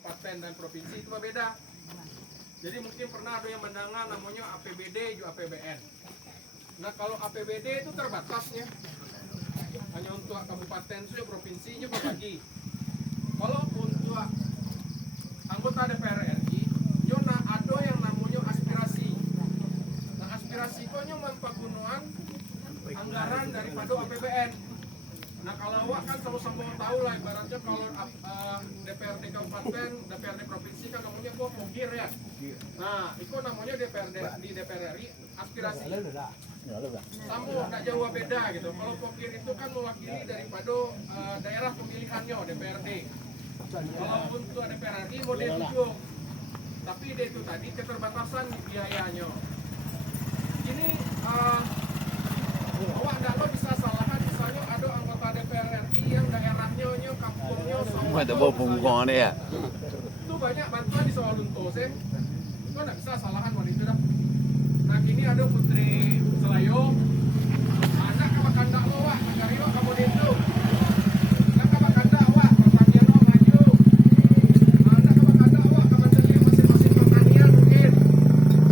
kabupaten dan provinsi itu beda. Jadi mungkin pernah ada yang mendengar namanya APBD juga APBN. Nah kalau APBD itu terbatasnya hanya untuk kabupaten saja, provinsi juga bagi. Kalau untuk anggota DPR RI, Yona ada yang namanya aspirasi. Nah aspirasi itu hanya mempergunakan anggaran daripada APBN. Nah kalau awak kan sama-sama tahu lah ibaratnya kalau DPRD kabupaten, DPRD provinsi kan namanya kok pogir ya. Nah itu namanya DPRD di DPR RI aspirasi. Sama nggak jauh beda gitu. Kalau pogir itu kan mewakili daripada daerah pemilihannya DPRD. Kalau untuk DPR RI mau D7, tapi dia itu tadi keterbatasan biayanya. Ini awak nggak lo bisa salahkan misalnya ada anggota DPR RI yang daerahnya kampungnya sawah ya. itu banyak bantuan di Sawalunto sih, itu nggak bisa salahkan wanita itu dah. Nah kini ada Putri Selayo, anak kamu kandak lo wak, dari wak kamu itu, anak kamu kandak wak, pertanian lo maju, anak kamu kandak wak, kamu jadi masing-masing pertanian mungkin.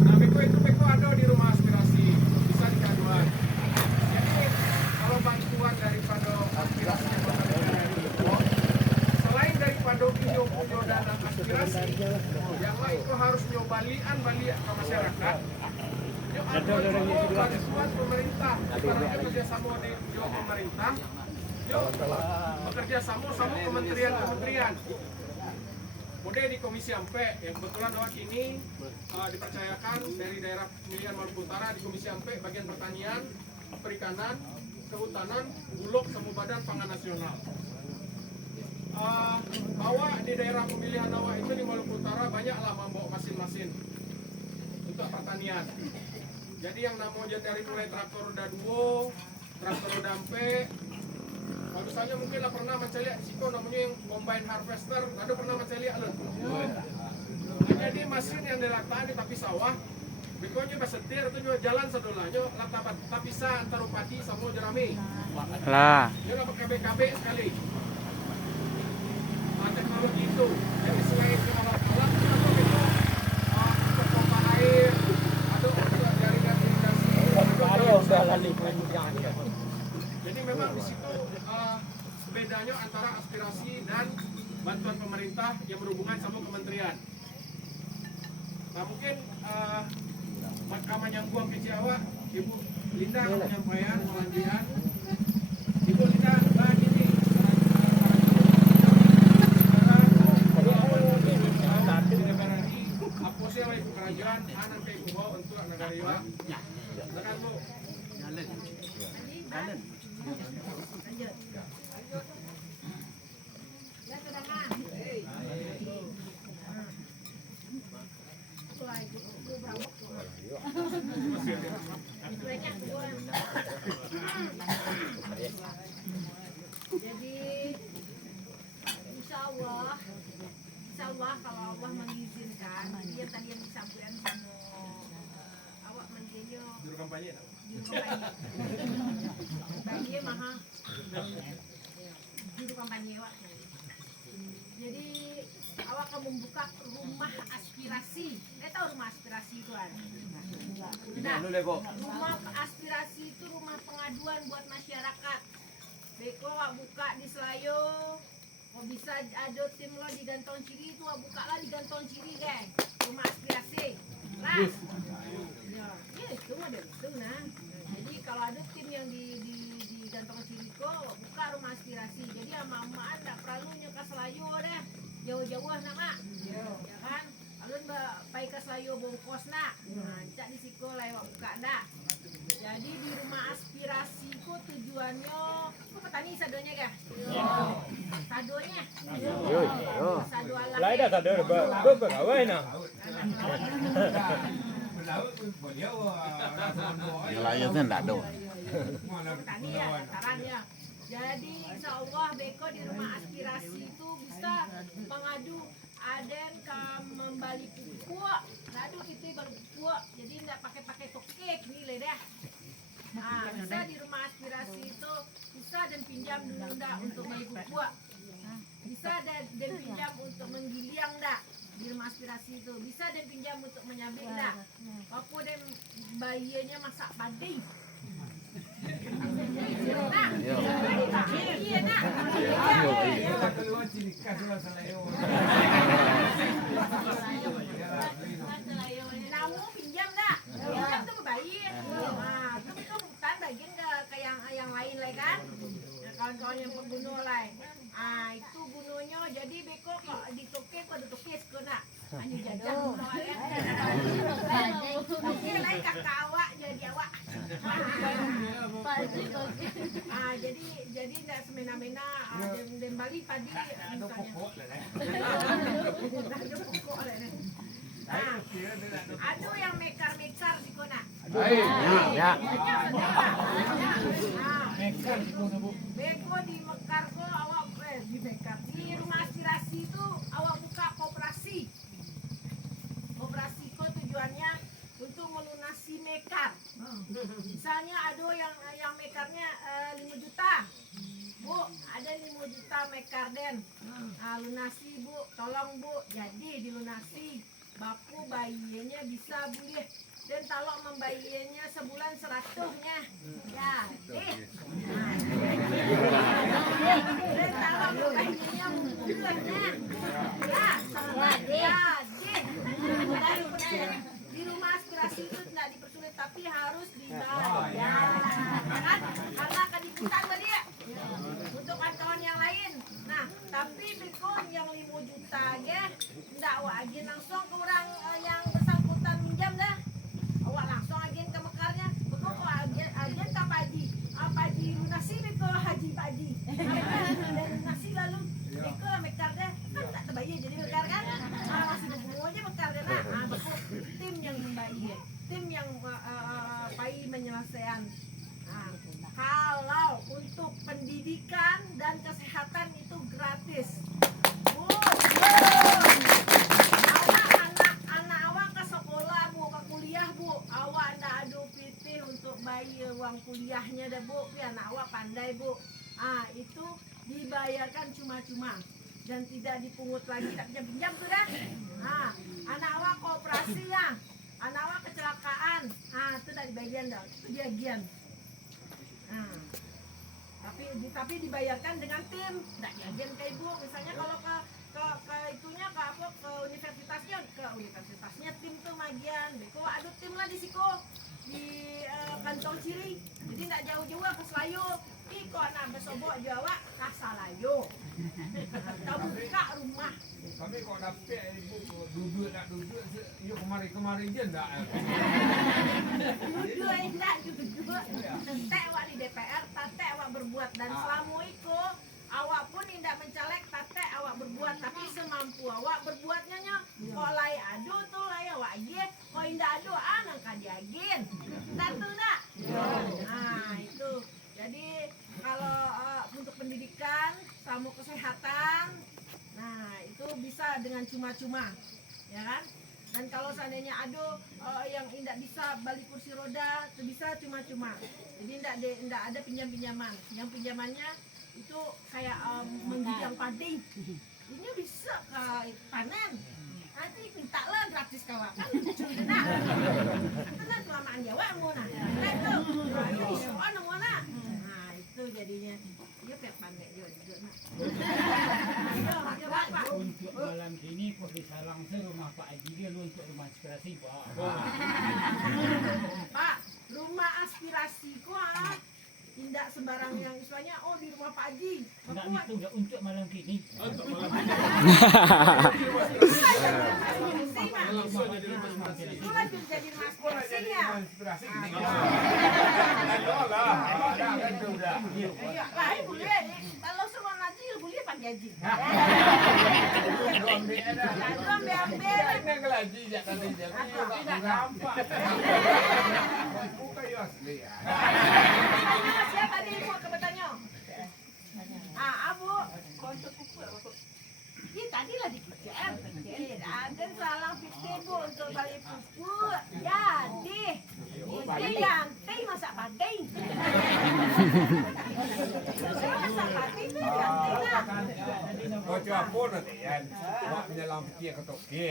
Nah beko ada di rumah aspirasi, bisa dikaduan. Jadi kalau bantuan daripada aspirasi selain daripada video dan aspirasi, yang lain itu harus nyobalian balik ke masyarakat. Yuk ada bantuan pemerintah, ibaratnya kerjasama di pemerintah. Yuk bekerja sama kementerian-kementerian. Udah di Komisi Ampe, yang kebetulan awak ini dipercayakan dari daerah pemilihan Maluku Utara di Komisi Ampe, bagian pertanian, perikanan, kehutanan, bulog, sama Badan Pangan Nasional. Awak di daerah pemilihan awak itu di Maluku Utara banyaklah membawa mesin-mesin untuk pertanian. Jadi yang namanya dari mulai traktor roda 2, traktor roda 4. Kalau misalnya mungkin lah pernah mencari di situ namanya yang combine harvester, ada pernah mencari alun. Jadi mesin yang diletakkan di tepi sawah, berikutnya bersetir itu juga jalan sedolanya, tapi bisa antar upati sama jerami. Lah. Dia udah pakai BKB sekali. Teknologi itu, jadi selain alat-alat itu untuk pompa air, ada untuk jaringan irigasi. Jadi memang di situ bedanya antara aspirasi dan bantuan pemerintah yang berhubungan sama kementerian. Nah mungkin menyambung ke Jawa, Ibu Linda menyampaikan pengajian. Ibu Linda begini. Ibu kerajaan, anak ke ibu bawa untuk negara iwa. Silakan Bu. Jalan. Jadi insya Allah kalau Allah mengizinkan, dia tadi yang disampaikan sama awak menjadi Juru kampanye. Kampanye mahal. Juru kampanye awak. Jadi awak akan membuka rumah aspirasi. Tahu rumah aspirasi itu kan? Nah, rumah aspirasi itu rumah pengaduan buat masyarakat. Beko awak buka di Selayo. Oh bisa ada tim lo di Gantong Ciri itu buka lah di Gantong Ciri geng, rumah aspirasi lah ya itu ada itu nah. Jadi kalau ada tim yang di Gantong Ciri kok buka rumah aspirasi, jadi ama-amaan gak perlu nyuka Selayu deh jauh-jauh nama ya kan, alun baik ke Selayu bongkos nak cak di siko lewat buka dah. Jadi di rumah aspirasi ku tujuannya ku petani sadonya kah? Sadonya. Sado alam. Lai dah sado berapa nah? Nelayan kan enggak ada. Petani ya, dataran ya. Jadi insya Allah Beko di rumah aspirasi itu bisa mengadu aden ke membalik kuah, ngadu itu baru kuah, jadi tidak pakai tokek nih dah. Nah, bisa di rumah aspirasi itu bisa dan pinjam dulu dah untuk beli kuah, bisa dan pinjam untuk menggiliang dah. aspirasi itu bisa dia pinjam untuk menyabik enggak? Apa dia bayinya masak padi? Nah, iya nak. Namu pinjam dah. Pinjam tuh bayi. Nah, itu bukan bagian ke yang lain lah kan? Kawan-kawan yang pembunuh lah. Ah, itu bunuhnya jadi beko kok ditokek kok ditokes kok nak. Hanya jajan bunuh kan. Tapi lain kakak awak jadi awak. Ah, jadi tidak semena-mena dan Bali padi misalnya. Ada pokok lah ni. Ada yang mekar-mekar di kona. Ya. Mekar di kona bu. Beko di mekar ko awak di mekar di rumah aspirasi itu awak buka koperasi. Koperasi ko tujuannya untuk melunasi mekar. Misalnya ada yang mekarnya 5 juta. Bu, ada 5 juta mekar den. Lunasi bu, tolong bu. Jadi dilunasi. Bapu bayinya bisa boleh. Dan kalau membayinya sebulan 100-nya. Ya, deh. Dan kalau membayinya bulannya. Ya, sebulan. Ya, deh. Dan di rumah aspirasi itu tidak dipersulit tapi harus dibayar. Kan? Karena akan diputar tadi ya. Untuk kawan-kawan yang lain. Nah, tapi bekon yang 5 juta ya, tidak awak agen langsung ke orang yang bersangkutan minjam dah. Awak langsung agen ke mekarnya. Bekon kok agen ke padi. Padi lunasi beko haji padi. Dan lunasi lalu beko lah mekar dah. Kan tak terbayar jadi mekar kan. Masih berbunga aja mekar dah nak. Bekon tim yang membayar. Tim yang pai menyelesaikan. Kalau untuk pendidikan dan kesehatan itu gratis. Bu, anak awak ke sekolah bu, ke kuliah bu. Awak ndak ada PT untuk bayar uang kuliahnya dah bu. Anak awak pandai bu. Itu dibayarkan cuma-cuma dan tidak dipungut lagi, tak pinjam tuh dah. Anak awak kooperasi ya. Anak awak kecelakaan. Itu dari bagian dah. Itu bagian. Tapi dibayarkan dengan tim, tidak diagen ke ibu. Misalnya kalau ke itunya ke universitasnya tim tuh magian. Beko ada tim lah di siko di kantong ciri. Jadi tidak jauh-jauh ke Selayu. Kok anak besobok Jawa ke Salayo. Tahu buka rumah. Kami kok dapat ibu duduk yuk kemari je ndak. Duduk enggak duduk. Tek awak di DPR, tate awak berbuat dan selama itu awak pun tidak mencaleg, tate awak berbuat tapi semampu awak berbuatnya nya. Kok lai adu tuh lai awak agen, kok indah adu nangka diagen. Tentu nak. Itu. Jadi kalau untuk pendidikan sama kesehatan, nah itu bisa dengan cuma-cuma, ya kan? Dan kalau seandainya ada yang tidak bisa balik kursi roda, itu bisa cuma-cuma. Jadi tidak ada pinjam-pinjaman. Yang pinjamannya itu kayak menggigang padi. Ini bisa panen. Nanti minta lah gratis kawan kan. Nah, itu kan kelamaan Jawa mau nah. Nah itu, ini soal mana? Nah itu jadinya dia kayak pandai juga nak. Untuk malam ini kok bisa langsung rumah Pak Haji dia untuk rumah aspirasi Pak. Pak, rumah aspirasi kok tidak sembarang yang istilahnya di rumah Pak Haji. Enggak itu enggak untuk malam ini. Untuk malam ini. Itu lah jadi rumah aspirasi ya. Iya, lain boleh. Kalau semua nanti boleh Pak Haji. Siapa tadi ibu kebetulannya? Abu, kontak kuku apa? Ini tadi lah di PCM. Ada salah fikir bu untuk balik kuku. Jadi, ini ganti masak pading. Masak pading itu ganti lah. Kau cuba pun nanti ya. Awak menyelam kia ke toke.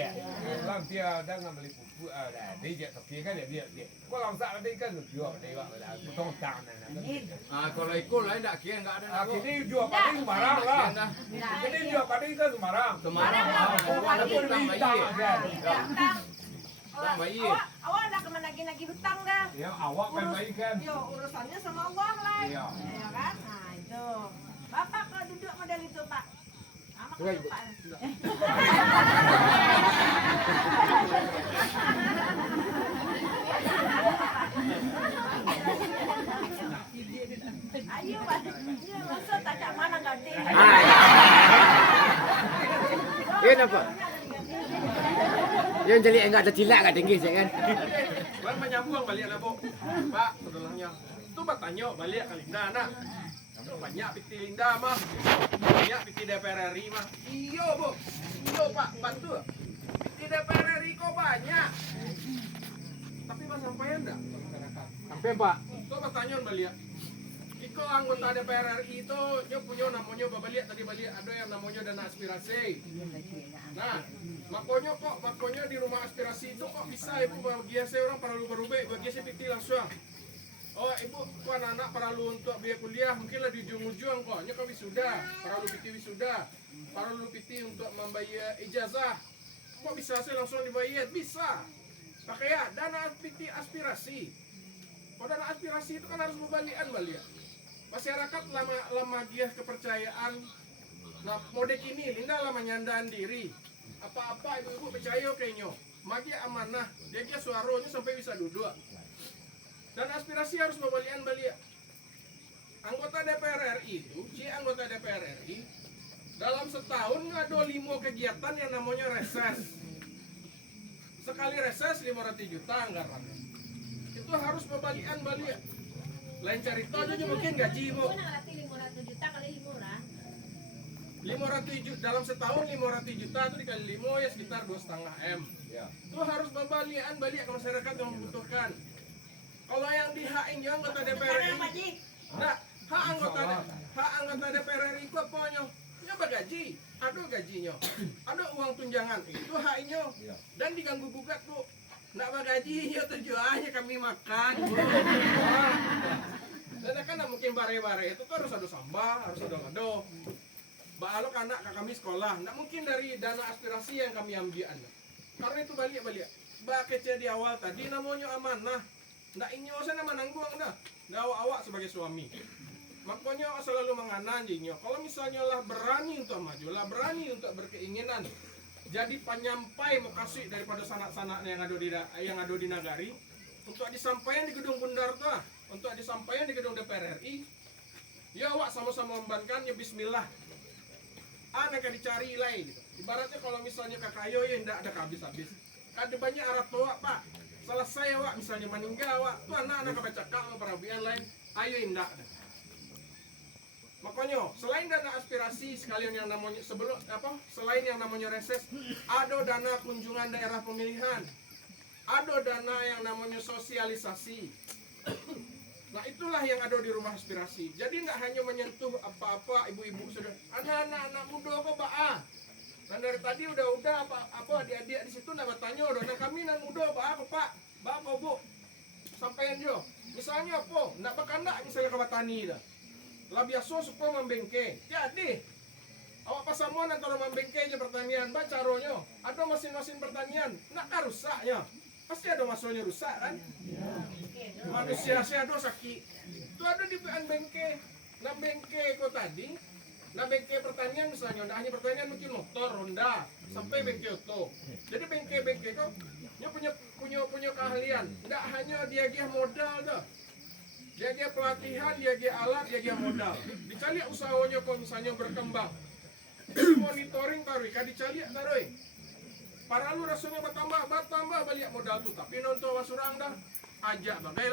Lang dia dengan beli buku ada dia toke kan dia. Kau lang sak dia kan jual dia lah potong tangan. Kalau ikut lain tak kira enggak ada. Kini jual padi Semarang lah. Kini jual padi ke Semarang. Semarang. Walaupun bintang kan. Awak nak kemana lagi hutang dah. Ya awak kan baik kan. Yo urusannya sama Allah lah. Iya. Ya kan? Nah itu. Bapak kalau duduk model itu Pak. Makanya Pak. Ayo Pak. Iya masa tak mana gading. Ini apa? Yang jadi enggak ada cilak enggak tinggi sih kan. Kan menyambung balik lah Bu. Pak, sebelumnya. Itu bertanya balik ke Linda nak. Itu banyak piti Linda mah. Banyak piti DPR RI mah. Iyo Bu. Iyo Pak, bantu. Piti DPR RI kok banyak. Tapi mas sampai enggak? Sampai Pak. Itu bertanya balik. Iko anggota DPR RI itu dia punya namanya babaliak tadi balik ada yang namanya dana aspirasi. Nah, makanya di rumah aspirasi itu kok bisa ibu bahagia saya orang perlu berubah bahagia saya piti langsung. Oh ibu kok anak-anak perlu untuk biaya kuliah mungkin lah di ujung-ujung kok nya kau wisuda perlu piti wisuda perlu piti untuk membayar ijazah kok bisa saya langsung dibayar bisa pakai ya dana piti aspirasi. Oh dana aspirasi itu kan harus balik. Masyarakat lama giah kepercayaan. Nah, mode kini Linda lama nyandaan diri. Apa-apa ibu-ibu percaya kayaknya. Magi amanah, dia suaranya sampai bisa duduk. Dan aspirasi harus balik. Anggota DPR RI itu, anggota DPR RI dalam setahun ada 5 kegiatan yang namanya reses. Sekali reses 500 juta anggarannya. Itu harus balik. Lain cerita aja mungkin gaji Bu. 500 juta kali 5 500 juta dalam setahun 500 juta itu dikali 5 ya sekitar 2,5 M. Ya. Itu harus balik ke masyarakat yang membutuhkan. Kalau yang di hak ini anggota DPR RI. Nah, hak anggota DPR RI itu apanya? Ya gaji, ada gajinya. Ada uang tunjangan, itu haknya. Dan diganggu gugat Bu. Nak bagaji ya tujuannya kami makan. Dan kan mungkin bare-bare itu kan harus ada sambal, harus ada ngado. Baalok anak kami sekolah, nak mungkin dari dana aspirasi yang kami ambil anak. Karena itu balik. Bakece di awal tadi namanya amanah. Ndak inyo sana menanggung dah. Awak sebagai suami. Makanya selalu menganan jinyo. Kalau misalnya lah berani untuk maju, lah berani untuk berkeinginan. Jadi penyampai mau kasih daripada sanak-sanak yang ada di nagari untuk disampaikan di gedung Bundar tuh, untuk disampaikan di gedung DPR RI. Ya awak sama-sama membankan ya bismillah. Anak yang dicari lain gitu. Ibaratnya kalau misalnya kakayo ya ndak ada habis-habis. Ada banyak arat tua Pak. Selesai awak misalnya meninggal awak, tuh anak-anak kebacakak mau perabian lain, ayo ndak. Makanya selain dana aspirasi sekalian yang namanya selain yang namanya reses, ada dana kunjungan daerah pemilihan, ada dana yang namanya sosialisasi. Nah itulah yang ada di rumah aspirasi. Jadi tidak hanya menyentuh apa-apa ibu-ibu sudah, anak-anak muda kok Pak. Dan dari tadi udah apa adik-adik di situ nak bertanya udah, nah kami nan muda apa Pak, kok Bu, sampaian jo. Misalnya apa, nak berkandak misalnya ke petani dah. Lah biasa supaya membengke. Jadi awak pasamuan antara membengke aja pertanian, baca caronya. Ada mesin-mesin pertanian, nak rusaknya. Pasti ada masalahnya rusak kan? Manusia saya ada sakit. Itu ada di bengke. Nah bengke kok tadi, nah bengke pertanian misalnya, tidak hanya pertanian mungkin motor, Honda, sampai bengke auto. Jadi bengke kok, dia punya keahlian. Tidak hanya dia modal dah. Dia pelatihan, dia alat, dia modal. Dicari usahanya kok misalnya berkembang. Monitoring taruh, dicari taruh. Para lu rasanya bertambah balik modal tuh. Tapi nonton wasurang dah, ajak bagai